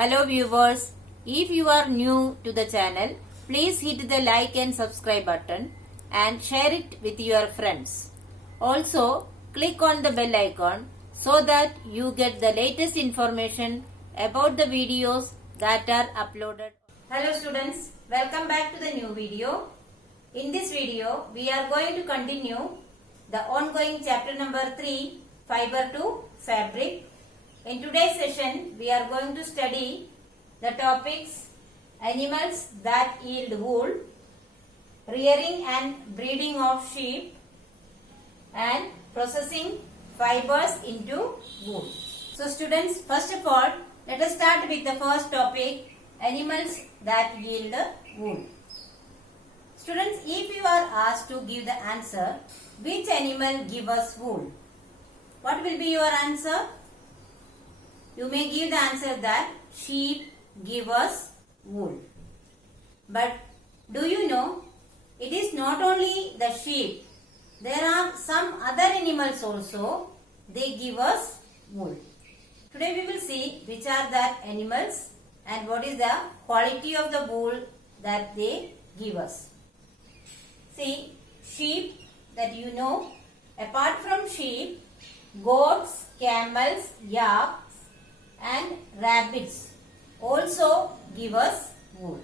Hello viewers, if you are new to the channel, please hit the like and subscribe button and share it with your friends. Also, click on the bell icon so that you get the latest information about the videos that are uploaded. Hello students, welcome back to the new video. In this video, we are going to continue the ongoing chapter number 3, Fiber to Fabric. In today's session, we are going to study the topics animals that yield wool, rearing and breeding of sheep, and processing fibers into wool. So students, first of all, let us start with the first topic, animals that yield wool. Students, if you are asked to give the answer, which animal give us wool? What will be your answer? You may give the answer that sheep give us wool. But do you know, it is not only the sheep. There are some other animals also, they give us wool. Today we will see which are that animals and what is the quality of the wool that they give us. See, sheep that you know, apart from sheep, goats, camels, yaks and rabbits also give us wool.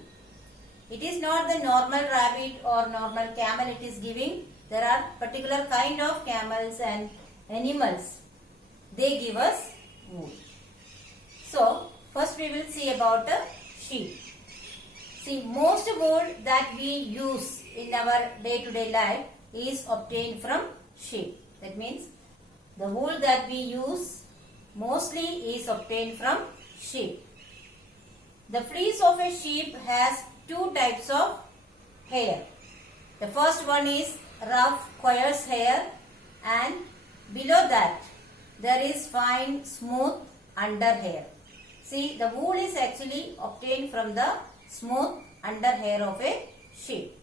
It is not the normal rabbit or normal camel it is giving. There are particular kind of camels and animals. They give us wool. So, first we will see about the sheep. See, most wool that we use in our day-to-day life is obtained from sheep. That means the wool that we use mostly is obtained from sheep. The fleece of a sheep has two types of hair. The first one is rough coarse hair and below that there is fine smooth under hair. See, the wool is actually obtained from the smooth under hair of a sheep.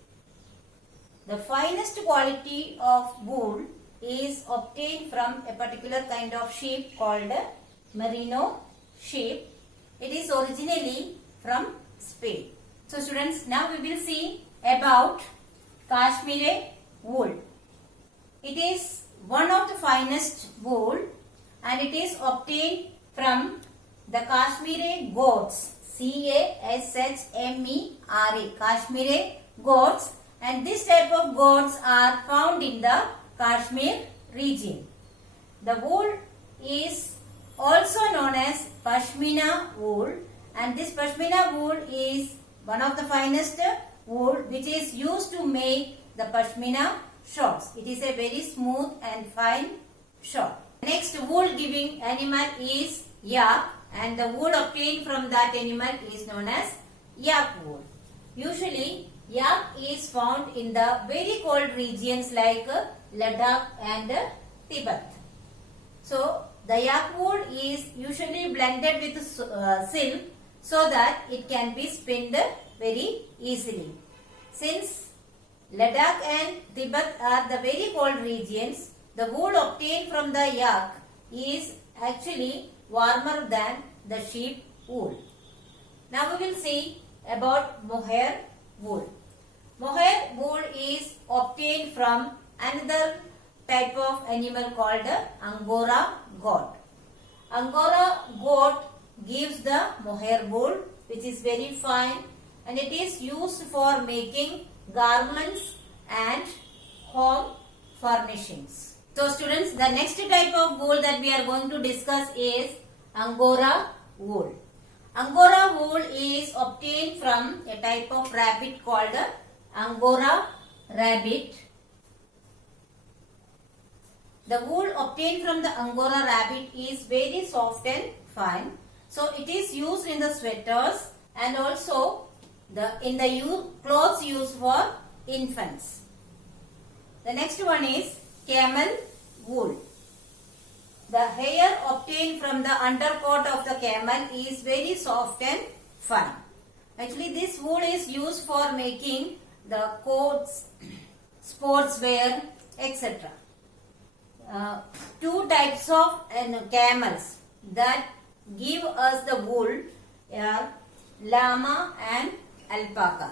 The finest quality of wool is obtained from a particular kind of sheep called merino sheep. It is originally from Spain. So students, now we will see about Kashmiri wool. It is one of the finest wool and it is obtained from the Kashmiri goats. Kashmiri, Kashmiri goats, and this type of goats are found in the Kashmir region. The wool is also known as Pashmina wool, and this Pashmina wool is one of the finest wool which is used to make the Pashmina shawls. It is a very smooth and fine shawl. Next wool giving animal is yak, and the wool obtained from that animal is known as yak wool. Usually yak is found in the very cold regions like Ladakh and Tibet. So the yak wool is usually blended with silk so that it can be spinned very easily. Since Ladakh and Tibet are the very cold regions, the wool obtained from the yak is actually warmer than the sheep wool. Now we will see about mohair wool. Mohair wool is obtained from another type of animal called Angora goat. Angora goat gives the mohair wool which is very fine and it is used for making garments and home furnishings. So students, the next type of wool that we are going to discuss is Angora wool. Angora wool is obtained from a type of rabbit called Angora rabbit. The wool obtained from the Angora rabbit is very soft and fine. So it is used in the sweaters and also in the clothes used for infants. The next one is camel wool. The hair obtained from the undercoat of the camel is very soft and fine. Actually, this wool is used for making the coats, sportswear, etc. Two types of camels that give us the wool are llama and alpaca.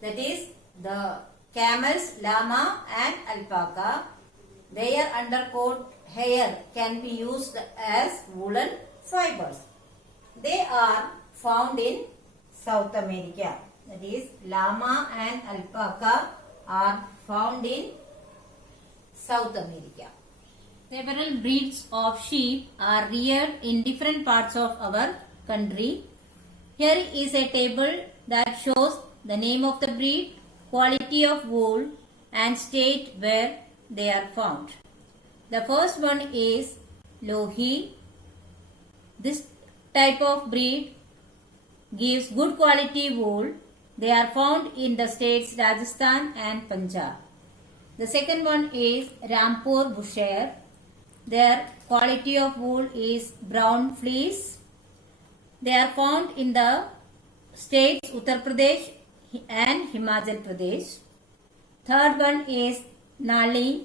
That is the camels, llama and alpaca. Their undercoat hair can be used as woolen fibers. They are found in South America. That is llama and alpaca are found in South America. Several breeds of sheep are reared in different parts of our country. Here is a table that shows the name of the breed, quality of wool and state where they are found. The first one is Lohi. This type of breed gives good quality wool. They are found in the states Rajasthan and Punjab. The second one is Rampur Bushehr. Their quality of wool is brown fleece. They are found in the states Uttar Pradesh and Himachal Pradesh. Third one is Nali.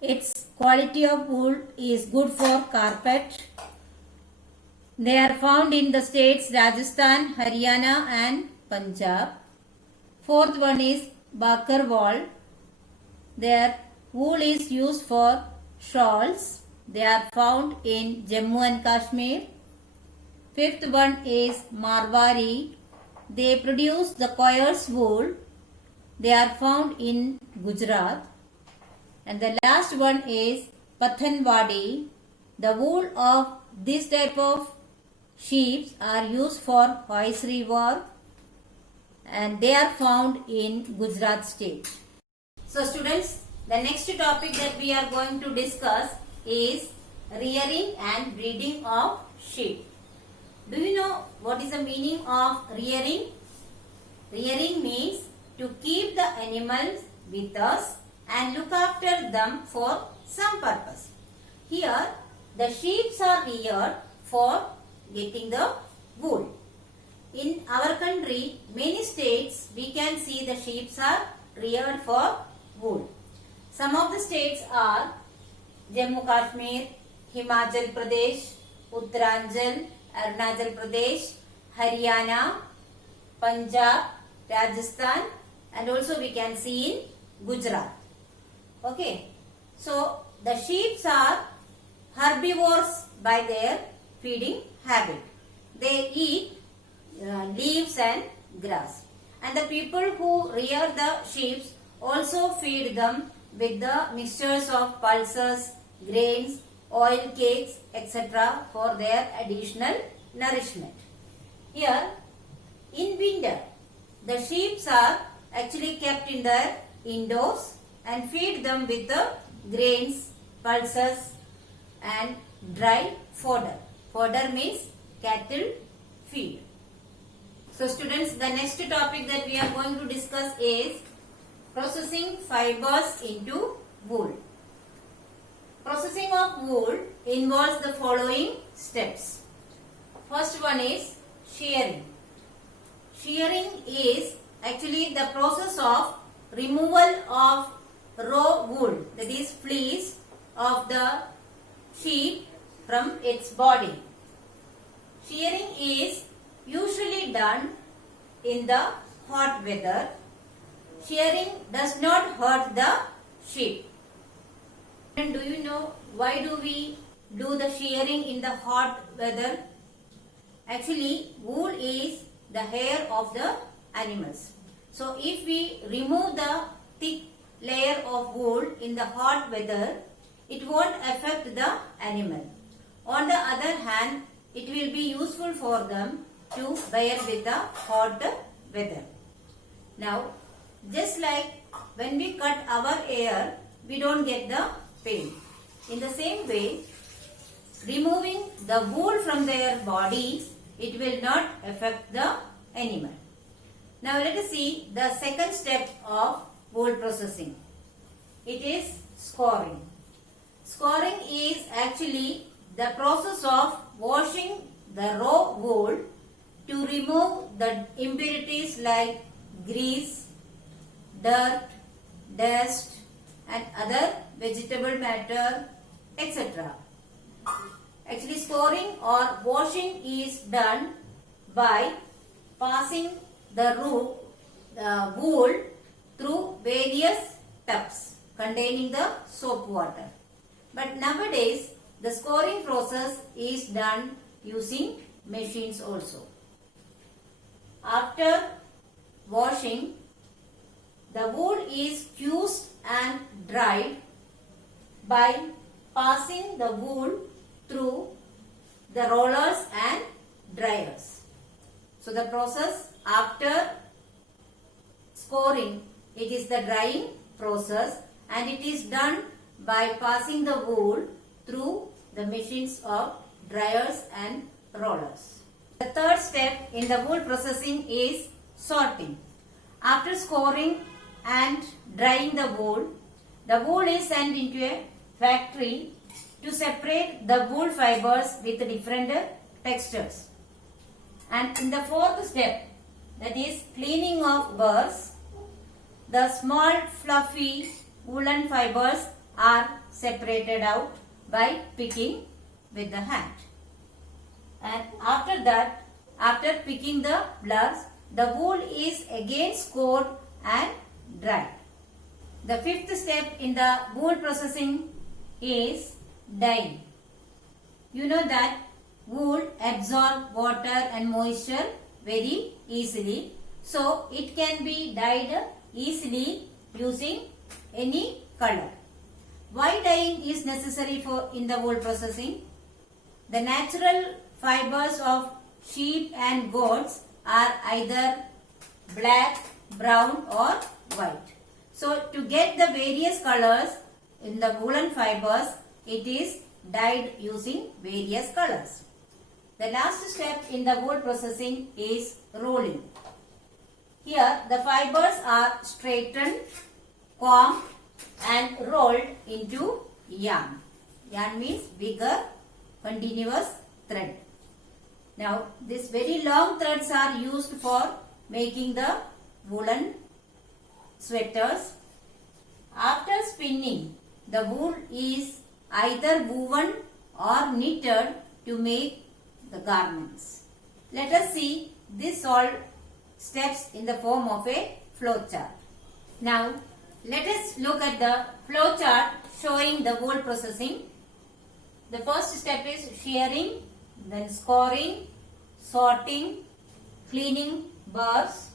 Its quality of wool is good for carpet. They are found in the states Rajasthan, Haryana and Punjab. Fourth one is Bakarwal. Their wool is used for shawls. They are found in Jammu and Kashmir. Fifth one is Marwari. They produce the coarse wool. They are found in Gujarat. And the last one is Pathanwadi. The wool of this type of sheep are used for hosiery work and they are found in Gujarat state. So students, the next topic that we are going to discuss is rearing and breeding of sheep. Do you know what is the meaning of rearing? Rearing means to keep the animals with us and look after them for some purpose. Here, the sheep are reared for getting the wool. In our country, many states we can see the sheep are reared for wool. Some of the states are Jammu Kashmir, Himachal Pradesh, Uttaranchal, Arunachal Pradesh, Haryana, Punjab, Rajasthan and also we can see in Gujarat. Okay. So, the sheep are herbivores by their feeding habit. They eat leaves and grass. And the people who rear the sheep also feed them with the mixtures of pulses, grains, oil cakes, etc. for their additional nourishment. Here, in winter, the sheep are actually kept in their indoors and feed them with the grains, pulses and dry fodder. Fodder means cattle feed. So students, the next topic that we are going to discuss is processing fibers into wool. Processing of wool involves the following steps. First one is shearing. Shearing is actually the process of removal of raw wool, that is fleece of the sheep from its body. Shearing is usually done in the hot weather. Shearing does not hurt the sheep. And do you know why do we do the shearing in the hot weather? Actually, wool is the hair of the animals. So, if we remove the thick layer of wool in the hot weather, it won't affect the animal. On the other hand, it will be useful for them to bear with the hot weather. Now, just like when we cut our hair, we don't get the pain. In the same way, removing the wool from their bodies, it will not affect the animal. Now let us see the second step of wool processing. It is scoring. Scoring is actually the process of washing the raw wool to remove the impurities like grease, dirt, dust and other vegetable matter, etc. Actually, scoring or washing is done by passing the wool through various tubs containing the soap water. But nowadays the scoring process is done using machines also. After washing, the wool is juiced and dried by passing the wool through the rollers and dryers. So the process after scoring, it is the drying process, and it is done by passing the wool through the machines of dryers and rollers. The third step in the wool processing is sorting. After scoring and drying the wool is sent into a factory to separate the wool fibers with different textures. And in the fourth step, that is cleaning of burrs, the small fluffy woolen fibers are separated out by picking with the hand. And after that, after picking the blurs, the wool is again scored and dried. The fifth step in the wool processing is dyeing. You know that wool absorbs water and moisture very easily. So it can be dyed easily using any color. Why dyeing is necessary in the wool processing? The natural fibers of sheep and goats are either black, brown or white. So to get the various colors in the woolen fibers, it is dyed using various colors. The last step in the wool processing is rolling. Here the fibers are straightened, combed and rolled into yarn. Yarn means bigger continuous thread. Now these very long threads are used for making the woolen sweaters. After spinning, the wool is either woven or knitted to make the garments. Let us see this all steps in the form of a flow chart. Now let us look at the flow chart showing the wool processing. The first step is shearing, then scoring, sorting, cleaning burrs.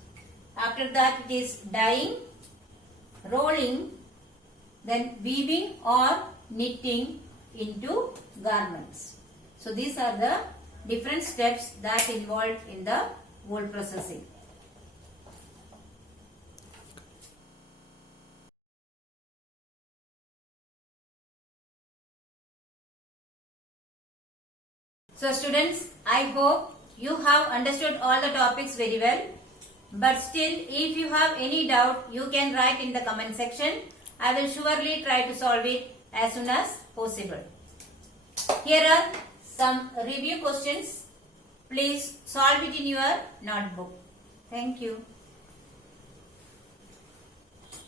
After that it is dyeing, rolling, then weaving or knitting into garments. So these are the different steps that involved in the wool processing. So students, I hope you have understood all the topics very well. But still, if you have any doubt, you can write in the comment section. I will surely try to solve it as soon as possible. Here are some review questions. Please solve it in your notebook. Thank you.